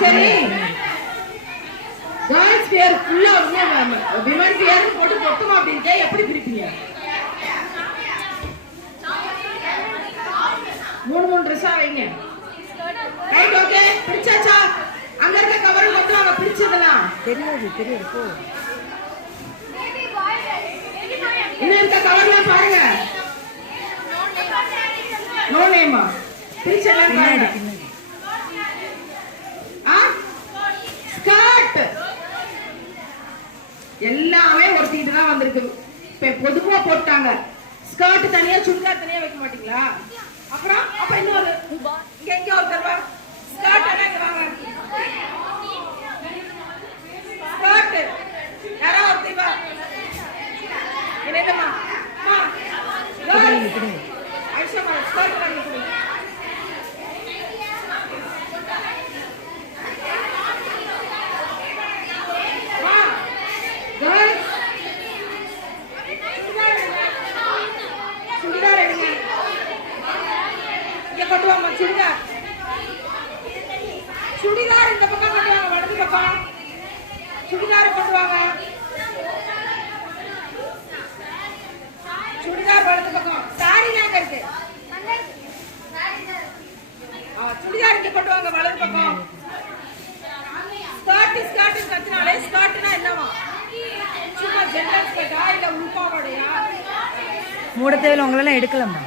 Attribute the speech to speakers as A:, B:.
A: சரி. கேர்ள்ஸ் பேர் ஃபுல்லா விமன் பேர் போட்டு பொட்டுமா அப்படின்ட்டு எப்படி பிரிப்பீங்க? மூணு மூணு ட்ரெஸ்ஸா வைங்க. ரைட் ஓகே பிரிச்சாச்சா? அங்க இருக்க கவர் கொண்டு வாங்க பிரிச்சதெல்லாம்.
B: தெரியாது தெரியாது போ.
A: இன்னும் இருக்க கவர்லாம் பாருங்க. நோ நேமா பிரிச்சதெல்லாம் பாருங்க. எல்லாமே ஒருத்திட்டு தான் வந்திருக்கு. இப்ப பொதுவா போட்டாங்க. ஸ்கர்ட் தனியா சுடிதார் தனியா வைக்க மாட்டீங்களா? அப்புறம் அப்ப இன்னொரு. இங்க எங்க ஒரு தடவை ஸ்கர்ட் எல்லாம் இங்க வாங்க. ஸ்கர்ட் யாரோ ஒருத்தி வா. என்னதுமா
B: பின்னாடி பின்னாடி
A: ஐஷா ஸ்கர்ட் வாங்கி கொடு வா கேர்ள்ஸ் சுடிதார் எடுங்க இங்க கொண்டு வாங்க சுடிதார். சுடிதார் இந்த பக்கம் கொண்டு வாங்க வலது பக்கம். சுடிதார் கொண்டு வாங்க சுடிதார் வலது பக்கம். சாரி தான் இருக்கு? ஆ, சுடிதார் இங்க கொண்டு வாங்க வலது பக்கம். ஸ்கர்ட் ஸ்கர்ட் கட்டினாலே ஸ்கர்ட்னா என்னவா? சும்மா ஜெனரல் ஸ்கர்ட்டா இல்ல உள்பாவாடையா
B: மூட தேவையில்ல உங்களெல்லாம் எடுக்கலாமா